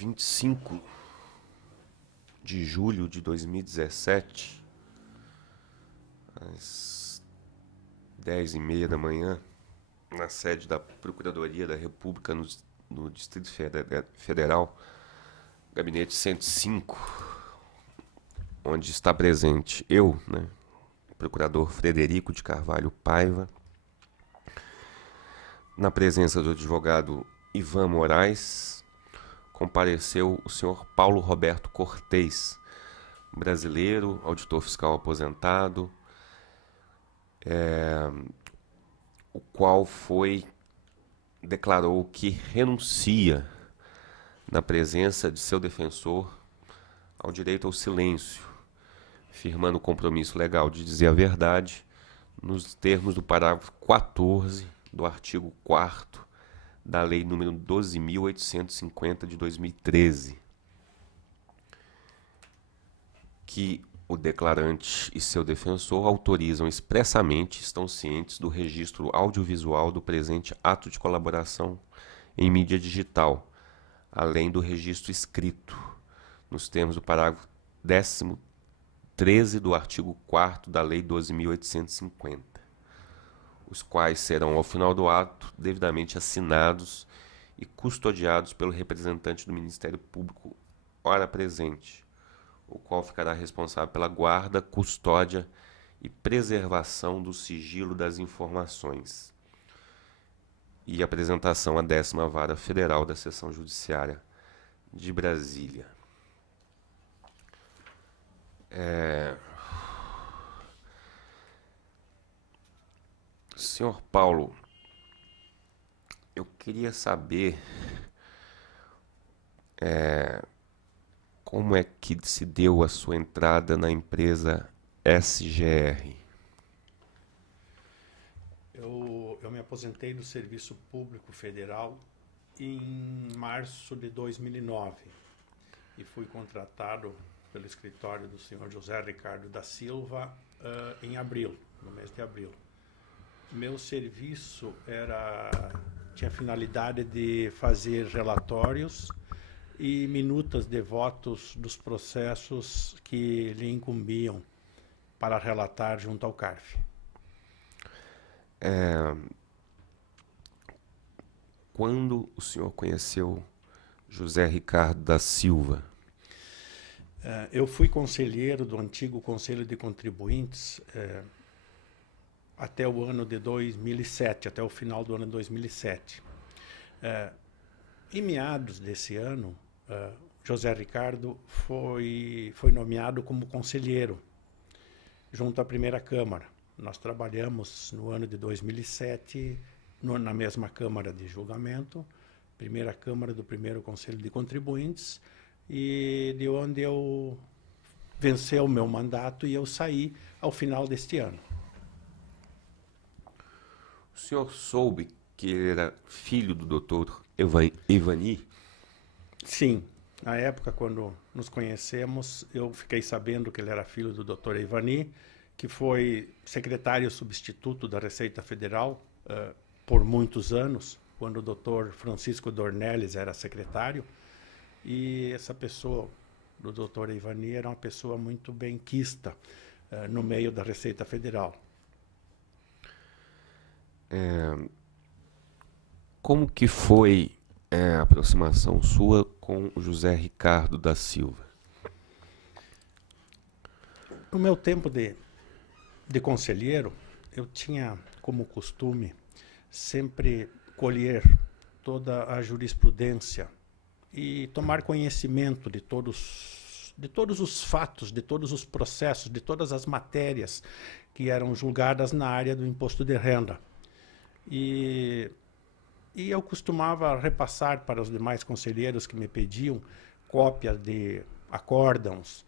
25 de julho de 2017, às 10h30 da manhã, na sede da Procuradoria da República no Distrito Federal, gabinete 105, onde está presente eu, procurador Frederico de Carvalho Paiva, na presença do advogado Ivan Moraes, compareceu o senhor Paulo Roberto Cortez, brasileiro, auditor fiscal aposentado, o qual declarou que renuncia, na presença de seu defensor, ao direito ao silêncio, firmando o compromisso legal de dizer a verdade nos termos do parágrafo 14 do artigo 4º da Lei nº 12.850 de 2013, que o declarante e seu defensor autorizam expressamente, estão cientes do registro audiovisual do presente ato de colaboração em mídia digital, além do registro escrito, nos termos do parágrafo 13º do artigo 4º da Lei 12.850, os quais serão, ao final do ato, devidamente assinados e custodiados pelo representante do Ministério Público, ora presente, o qual ficará responsável pela guarda, custódia e preservação do sigilo das informações e apresentação à 10ª Vara Federal da Seção Judiciária de Brasília. Senhor Paulo, eu queria saber como é que se deu a sua entrada na empresa SGR. Eu me aposentei do Serviço Público Federal em março de 2009 e fui contratado pelo escritório do senhor José Ricardo da Silva em abril, no mês de abril. Meu serviço tinha a finalidade de fazer relatórios e minutas de votos dos processos que lhe incumbiam para relatar junto ao CARF. Quando o senhor conheceu José Ricardo da Silva? Eu fui conselheiro do antigo Conselho de Contribuintes até o ano de 2007, até o final do ano de 2007. Em meados desse ano, José Ricardo foi nomeado como conselheiro junto à primeira Câmara. Nós trabalhamos no ano de 2007 na mesma Câmara de Julgamento, primeira Câmara do primeiro Conselho de Contribuintes, e de onde eu venceu o meu mandato e eu saí ao final deste ano. O senhor soube que ele era filho do doutor Ivani? Sim. Na época, quando nos conhecemos, eu fiquei sabendo que ele era filho do Dr. Ivani, que foi secretário substituto da Receita Federal por muitos anos, quando o Dr. Francisco Dornelles era secretário. E essa pessoa, do Dr. Ivani, era uma pessoa muito benquista no meio da Receita Federal. Como que foi a aproximação sua com o José Ricardo da Silva? No meu tempo de conselheiro, eu tinha como costume sempre colher toda a jurisprudência e tomar conhecimento de todos os fatos, de todos os processos, de todas as matérias que eram julgadas na área do imposto de renda. E eu costumava repassar para os demais conselheiros que me pediam cópias de acórdãos,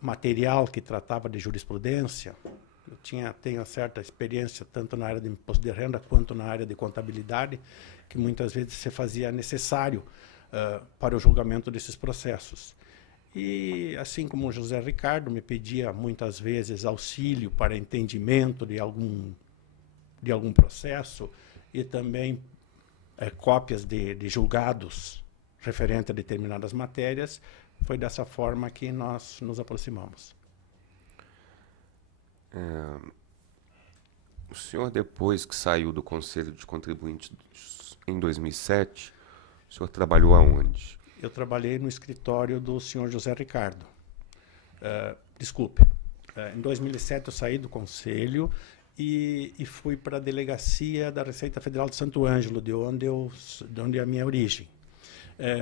material que tratava de jurisprudência. Eu tenho certa experiência tanto na área de imposto de renda quanto na área de contabilidade, que muitas vezes se fazia necessário para o julgamento desses processos. E assim como o José Ricardo me pedia muitas vezes auxílio para entendimento de algum processo e também cópias de julgados referente a determinadas matérias. Foi dessa forma que nós nos aproximamos. O senhor, depois que saiu do Conselho de Contribuintes em 2007, o senhor trabalhou aonde? Eu trabalhei no escritório do senhor José Ricardo. Desculpe. Em 2007 eu saí do Conselho e fui para a Delegacia da Receita Federal de Santo Ângelo, de onde é a minha origem.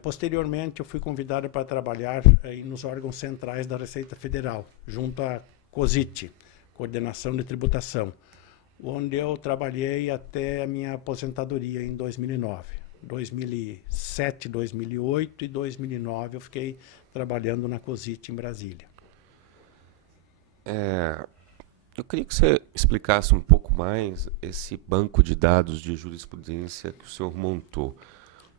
Posteriormente, eu fui convidado para trabalhar nos órgãos centrais da Receita Federal, junto à COSIT, Coordenação de Tributação, onde eu trabalhei até a minha aposentadoria em 2009. 2007, 2008 e 2009 eu fiquei trabalhando na COSIT em Brasília. Eu queria que você explicasse um pouco mais esse banco de dados de jurisprudência que o senhor montou.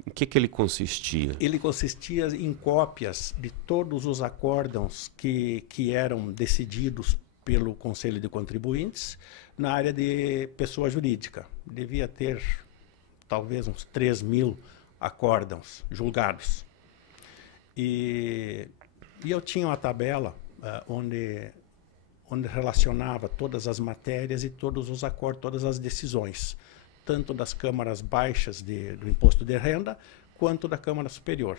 Em que ele consistia? Ele consistia em cópias de todos os acórdãos que eram decididos pelo Conselho de Contribuintes na área de pessoa jurídica. Devia ter talvez uns 3.000 acórdãos julgados. E eu tinha uma tabela onde relacionava todas as matérias e todos os acordos, todas as decisões, tanto das câmaras baixas do imposto de renda, quanto da Câmara Superior.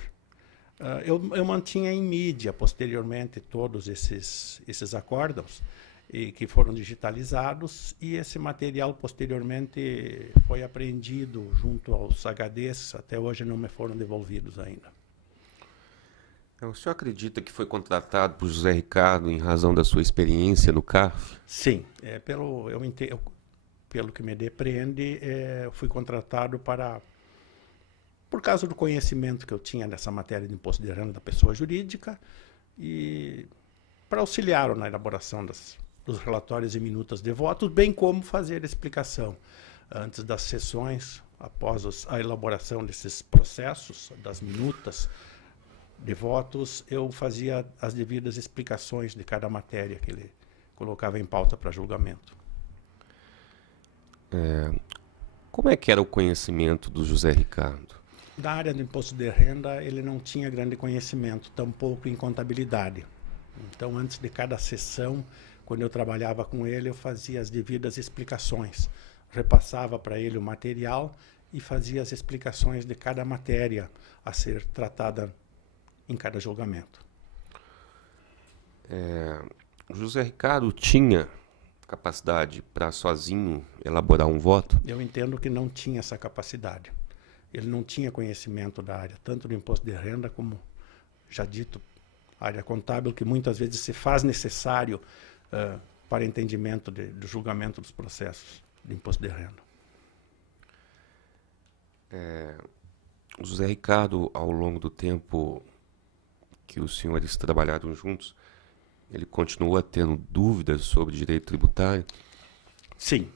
Eu mantinha em mídia, posteriormente, todos esses acórdãos, que foram digitalizados, e esse material, posteriormente, foi apreendido junto aos HDs, até hoje não me foram devolvidos ainda. O senhor acredita que foi contratado por José Ricardo em razão da sua experiência no CARF? Sim, pelo que me depreende, eu fui contratado por causa do conhecimento que eu tinha nessa matéria de imposto de renda da pessoa jurídica e para auxiliar na elaboração dos relatórios e minutas de votos, bem como fazer a explicação antes das sessões, após a elaboração desses processos, das minutas de votos, eu fazia as devidas explicações de cada matéria que ele colocava em pauta para julgamento. Como é que era o conhecimento do José Ricardo? Da área do imposto de renda, ele não tinha grande conhecimento, tampouco em contabilidade. Então, antes de cada sessão, quando eu trabalhava com ele, eu fazia as devidas explicações. Repassava para ele o material e fazia as explicações de cada matéria a ser tratada em cada julgamento. O José Ricardo tinha capacidade para sozinho elaborar um voto? Eu entendo que não tinha essa capacidade. Ele não tinha conhecimento da área, tanto do imposto de renda como, já dito, área contábil, que muitas vezes se faz necessário para entendimento do julgamento dos processos de imposto de renda. O José Ricardo, ao longo do tempo que os senhores trabalharam juntos, ele continua tendo dúvidas sobre direito tributário? Sim.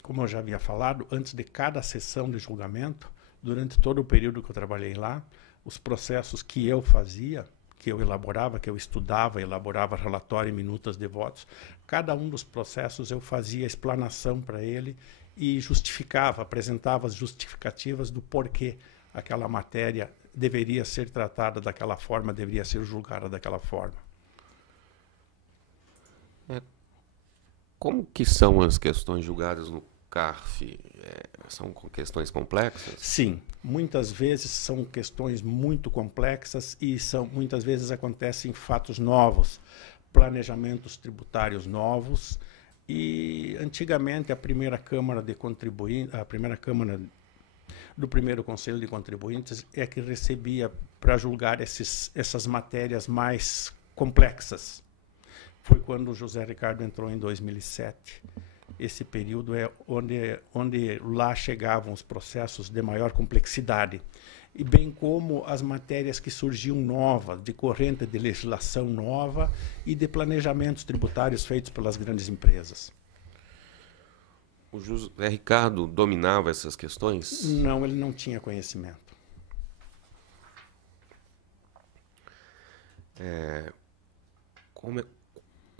Como eu já havia falado, antes de cada sessão de julgamento, durante todo o período que eu trabalhei lá, os processos que eu fazia, que eu elaborava, que eu estudava, elaborava relatório e minutas de votos, cada um dos processos eu fazia explanação para ele e justificava, apresentava as justificativas do porquê aquela matéria deveria ser tratada daquela forma, deveria ser julgada daquela forma. Como que são as questões julgadas no CARF? São questões complexas? Sim, muitas vezes são questões muito complexas e muitas vezes acontecem fatos novos, planejamentos tributários novos. E antigamente a primeira Câmara de Contribuintes, a primeira Câmara do primeiro Conselho de Contribuintes é que recebia para julgar essas matérias mais complexas. Foi quando o José Ricardo entrou em 2007. Esse período é onde lá chegavam os processos de maior complexidade, e bem como as matérias que surgiam novas, decorrente de legislação nova e de planejamentos tributários feitos pelas grandes empresas. O José Ricardo dominava essas questões? Não, ele não tinha conhecimento.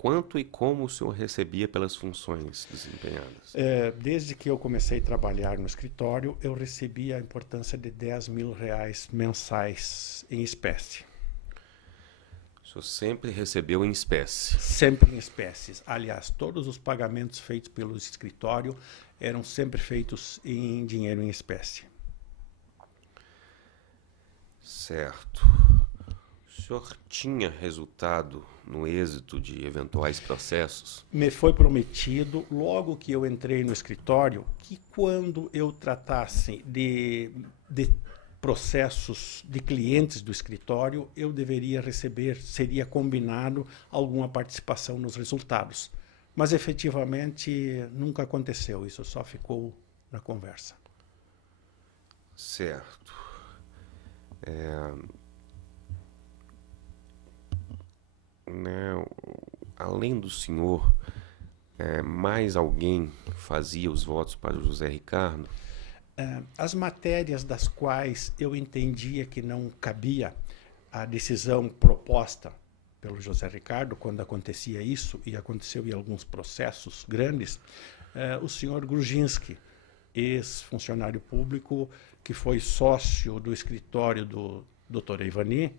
quanto e como o senhor recebia pelas funções desempenhadas? Desde que eu comecei a trabalhar no escritório, eu recebia a importância de R$ 10.000 mensais em espécie. O senhor sempre recebeu em espécie? Sempre em espécies. Aliás, todos os pagamentos feitos pelo escritório eram sempre feitos em dinheiro em espécie. Certo. O senhor tinha resultado no êxito de eventuais processos? Me foi prometido, logo que eu entrei no escritório, que quando eu tratasse de processos de clientes do escritório, eu deveria receber, seria combinado alguma participação nos resultados. Mas efetivamente nunca aconteceu, isso só ficou na conversa. Certo. Além do senhor, mais alguém fazia os votos para o José Ricardo? As matérias das quais eu entendia que não cabia a decisão proposta pelo José Ricardo, quando acontecia isso, e aconteceu em alguns processos grandes, o senhor Grujinski, ex-funcionário público, que foi sócio do escritório do Dr. Eivani,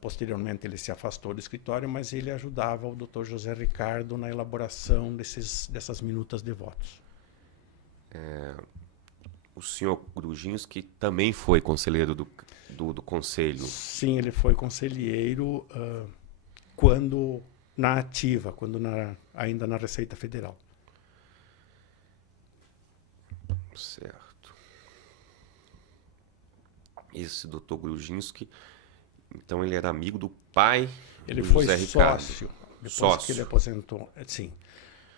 posteriormente ele se afastou do escritório, mas ele ajudava o Dr. José Ricardo na elaboração dessas minutas de votos. O senhor Grujinski também foi conselheiro do conselho? Sim, ele foi conselheiro quando na ativa, ainda na Receita Federal. Certo. Esse doutor Grujinski, então ele era amigo do pai Ele do foi José Ricardo? sócio, depois Sócio. que ele aposentou. Sim.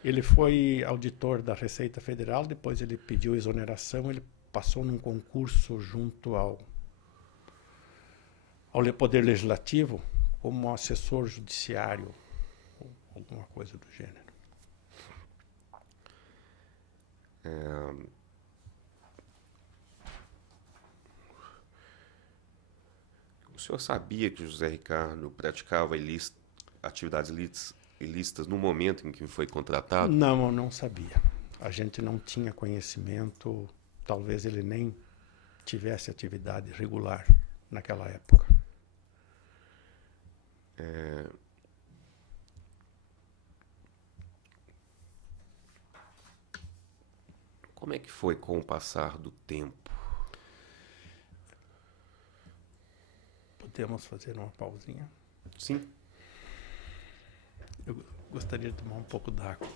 Ele foi auditor da Receita Federal, depois ele pediu exoneração, ele passou num concurso junto ao Poder Legislativo como assessor judiciário, ou alguma coisa do gênero. O senhor sabia que o José Ricardo praticava atividades ilícitas no momento em que foi contratado? Não, eu não sabia. A gente não tinha conhecimento, talvez ele nem tivesse atividade regular naquela época. Como é que foi com o passar do tempo? Podemos fazer uma pausinha? Sim. Eu gostaria de tomar um pouco d'água.